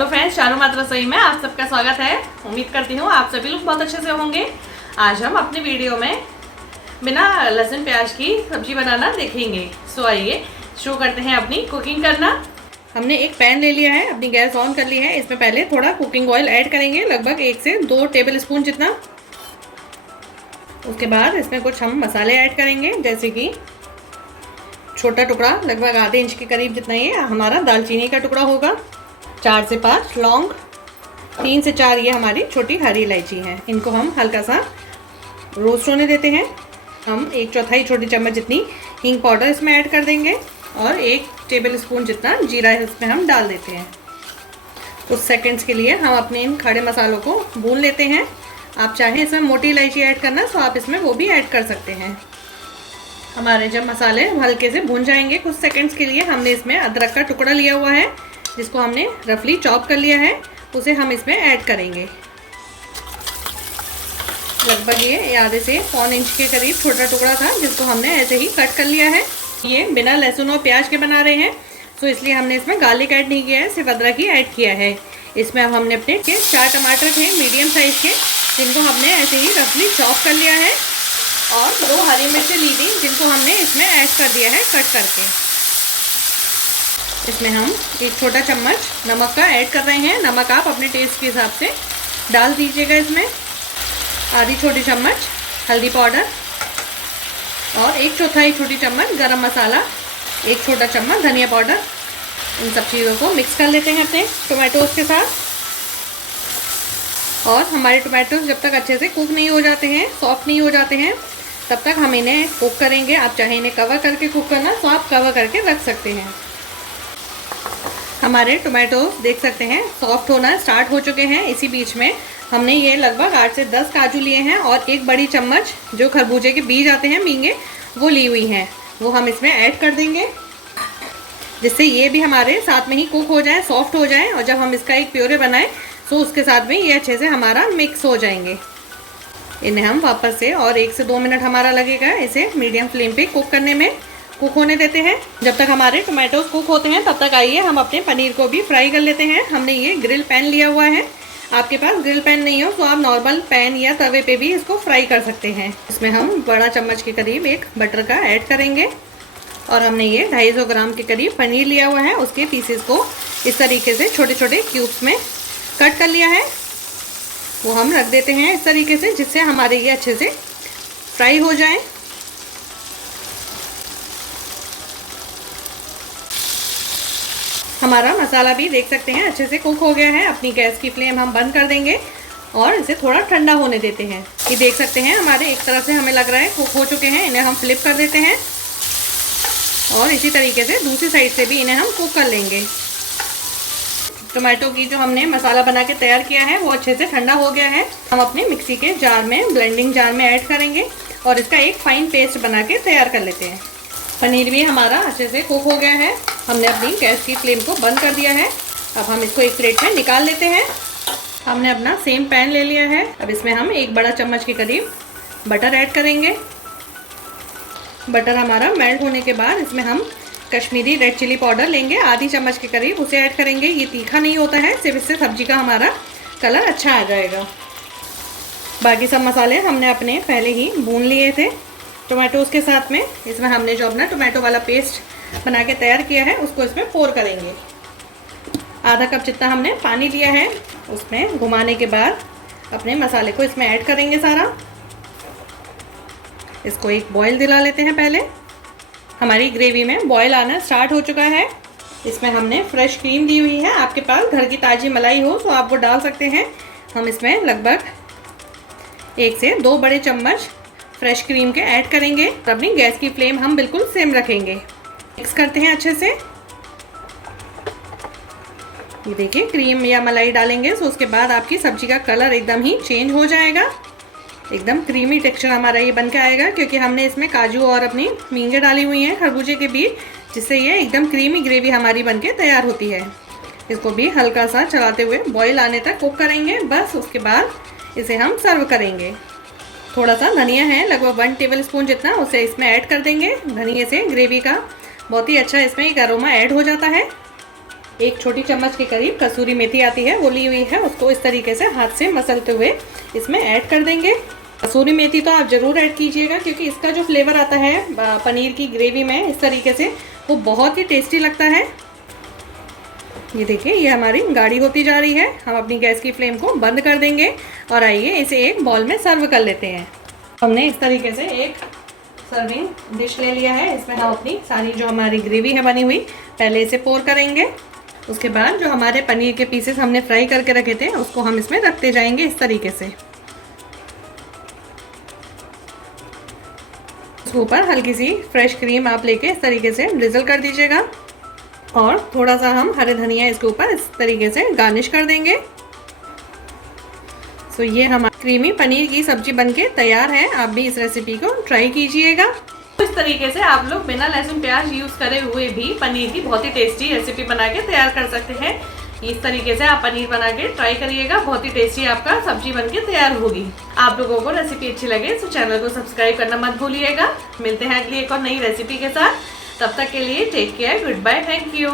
Hello friends, चारों मात्रा सही में आप सबका स्वागत है। उम्मीद करती हूँ आप सभी लोग बहुत अच्छे से होंगे। आज हम अपनी वीडियो में बिना लहसुन प्याज की सब्जी बनाना देखेंगे। सो आइए शुरू करते हैं अपनी कुकिंग करना। हमने एक पैन ले लिया है, अपनी गैस ऑन कर ली है। इसमें पहले थोड़ा कुकिंग ऑयल ऐड करेंगे, लगभग 1 से 2 टेबल स्पून जितना। उसके बाद इसमें कुछ हम मसाले ऐड करेंगे, जैसे कि छोटा टुकड़ा लगभग आधे इंच के करीब जितना ये हमारा दालचीनी का टुकड़ा होगा, 4 से 5 लौंग, 3 से 4 ये हमारी छोटी हरी इलायची है। इनको हम हल्का सा रोस्ट होने देते हैं। हम 1/4 छोटी चम्मच जितनी हींग पाउडर इसमें ऐड कर देंगे और 1 टेबल स्पून जितना जीरा इसमें हम डाल देते हैं। कुछ सेकंड्स के लिए हम अपने इन खड़े मसालों को भून लेते हैं। आप चाहें इसमें मोटी इलायची ऐड करना तो आप इसमें वो भी ऐड कर सकते हैं। हमारे जब मसाले हल्के से भून जाएंगे कुछ सेकंड्स के लिए, हमने इसमें अदरक का टुकड़ा लिया हुआ है जिसको हमने रफली चॉप कर लिया है, उसे हम इसमें ऐड करेंगे। लगभग ये आधे से पौन इंच के करीब छोटा टुकड़ा था जिसको हमने ऐसे ही कट कर लिया है। ये बिना लहसुन और प्याज के बना रहे हैं, तो इसलिए हमने इसमें गार्लिक ऐड नहीं किया है, सिर्फ अदरक ही ऐड किया है। इसमें अब हमने अपने 4 टमाटर थे मीडियम साइज़ के, जिनको हमने ऐसे ही रफली चॉप कर लिया है, और 2 हरी मिर्चें ली थी जिनको हमने इसमें ऐड कर दिया है कट करके। इसमें हम 1 छोटा चम्मच नमक का ऐड कर रहे हैं। नमक आप अपने टेस्ट के हिसाब से डाल दीजिएगा। इसमें आधी छोटी चम्मच हल्दी पाउडर और 1/4 छोटी चम्मच गरम मसाला, 1 छोटा चम्मच धनिया पाउडर। इन सब चीज़ों को मिक्स कर लेते हैं अपने टोमेटोज़ के साथ। और हमारे टोमेटोज़ जब तक अच्छे से कुक नहीं हो जाते हैं, सॉफ्ट नहीं हो जाते हैं, तब तक हम इन्हें कुक करेंगे। आप चाहे इन्हें कवर करके कुक करना तो आप कवर करके रख सकते हैं। हमारे टोमेटो देख सकते हैं सॉफ्ट होना स्टार्ट हो चुके हैं। इसी बीच में हमने ये लगभग 8 से 10 काजू लिए हैं और 1 बड़ी चम्मच जो खरबूजे के बीज आते हैं मींगे वो ली हुई हैं, वो हम इसमें ऐड कर देंगे, जिससे ये भी हमारे साथ में ही कुक हो जाए, सॉफ्ट हो जाए। और जब हम इसका एक प्योरे बनाएं तो उसके साथ में ये अच्छे से हमारा मिक्स हो जाएंगे। इन्हें हम वापस से और 1 से 2 मिनट हमारा लगेगा इसे मीडियम फ्लेम पे कुक करने में, कुक होने देते हैं। जब तक हमारे टोमेटोज कुक होते हैं तब तक आइए हम अपने पनीर को भी फ्राई कर लेते हैं। हमने ये ग्रिल पैन लिया हुआ है, आपके पास ग्रिल पैन नहीं हो तो आप नॉर्मल पैन या तवे पे भी इसको फ्राई कर सकते हैं। इसमें हम बड़ा चम्मच के करीब एक बटर का ऐड करेंगे और हमने ये 250 ग्राम के करीब पनीर लिया हुआ है, उसके पीसेस को इस तरीके से छोटे छोटे क्यूब्स में कट कर लिया है। वो हम रख देते हैं इस तरीके से, जिससे हमारे ये अच्छे से फ्राई हो जाए। हमारा मसाला भी देख सकते हैं अच्छे से कुक हो गया है। अपनी गैस की फ्लेम हम बंद कर देंगे और इसे थोड़ा ठंडा होने देते हैं। ये देख सकते हैं हमारे एक तरफ से हमें लग रहा है कुक हो चुके हैं। इन्हें हम फ्लिप कर देते हैं और इसी तरीके से दूसरी साइड से भी इन्हें हम कुक कर लेंगे। टोमेटो की जो हमने मसाला बना के तैयार किया है वो अच्छे से ठंडा हो गया है। हम अपने मिक्सी के जार में, ब्लेंडिंग जार में ऐड करेंगे और इसका एक फाइन पेस्ट बना के तैयार कर लेते हैं। पनीर भी हमारा अच्छे से कुक हो गया है। हमने अपनी गैस की फ्लेम को बंद कर दिया है। अब हम इसको एक प्लेट में निकाल लेते हैं। हमने अपना सेम पैन ले लिया है। अब इसमें हम 1 बड़ा चम्मच के करीब बटर ऐड करेंगे। बटर हमारा मेल्ट होने के बाद इसमें हम कश्मीरी रेड चिली पाउडर लेंगे, आधी चम्मच के करीब, उसे ऐड करेंगे। ये तीखा नहीं होता है, सिर्फ इससे सब्जी का हमारा कलर अच्छा आ जाएगा। बाकी सब मसाले हमने अपने पहले ही भून लिए थे टोमेटोज़ के साथ में। इसमें हमने जो अपना टोमेटो वाला पेस्ट बना के तैयार किया है उसको इसमें पोर करेंगे। आधा कप जितना हमने पानी लिया है, उसमें घुमाने के बाद अपने मसाले को इसमें ऐड करेंगे सारा। इसको एक बॉयल दिला लेते हैं पहले। हमारी ग्रेवी में बॉयल आना स्टार्ट हो चुका है। इसमें हमने फ्रेश क्रीम दी हुई है, आपके पास घर की ताज़ी मलाई हो तो आप वो डाल सकते हैं। हम इसमें लगभग 1 से 2 बड़े चम्मच फ्रेश क्रीम के ऐड करेंगे। अपनी गैस की फ्लेम हम बिल्कुल सेम रखेंगे। मिक्स करते हैं अच्छे से। ये देखिए क्रीम या मलाई डालेंगे तो उसके बाद आपकी सब्जी का कलर एकदम ही चेंज हो जाएगा। एकदम क्रीमी टेक्सचर हमारा ये बन के आएगा, क्योंकि हमने इसमें काजू और अपनी मींगे डाली हुई हैं खरबूजे के बीज, जिससे ये एकदम क्रीमी ग्रेवी हमारी बन के तैयार होती है। इसको भी हल्का सा चलाते हुए बॉईल आने तक कुक करेंगे। बस उसके बाद इसे हम सर्व करेंगे। थोड़ा सा धनिया है, लगभग 1 टेबल स्पून जितना, उसे इसमें ऐड कर देंगे। धनिए से ग्रेवी का बहुत ही अच्छा इसमें एक अरोमा ऐड हो जाता है। 1 छोटी चम्मच के करीब कसूरी मेथी आती है, वो ली हुई है। उसको इस तरीके से हाथ से मसलते हुए इसमें ऐड कर देंगे। कसूरी मेथी तो आप ज़रूर ऐड कीजिएगा, क्योंकि इसका जो फ्लेवर आता है पनीर की ग्रेवी में इस तरीके से, वो बहुत ही टेस्टी लगता है। ये देखिए, ये हमारी गाढ़ी होती जा रही है। हम अपनी गैस की फ्लेम को बंद कर देंगे और आइए इसे एक बाउल में सर्व कर लेते हैं। हमने इस तरीके से एक सर्विंग डिश ले लिया है। इसमें हम अपनी सारी जो हमारी ग्रेवी है बनी हुई, पहले इसे पोर करेंगे। उसके बाद जो हमारे पनीर के पीसेस हमने फ्राई करके रखे थे, उसको हम इसमें रखते जाएंगे इस तरीके से। उसके ऊपर हल्की सी फ्रेश क्रीम आप लेके इस तरीके से ड्रिजल कर दीजिएगा और थोड़ा सा हम हरे धनिया इसके ऊपर इस तरीके से गार्निश कर देंगे। तो ये हमारी क्रीमी पनीर की सब्जी बनके तैयार है। आप भी इस रेसिपी को ट्राई कीजिएगा। तो इस तरीके से आप लोग बिना लहसुन प्याज यूज़ करे हुए भी पनीर की बहुत ही टेस्टी रेसिपी बना के तैयार कर सकते हैं। इस तरीके से आप पनीर बना के ट्राई करिएगा, बहुत ही टेस्टी आपका सब्जी बनके तैयार होगी। आप लोगों को रेसिपी अच्छी लगे तो चैनल को सब्सक्राइब करना मत भूलिएगा। मिलते हैं अगली एक और नई रेसिपी के साथ। तब तक के लिए take care, good bye, thank you.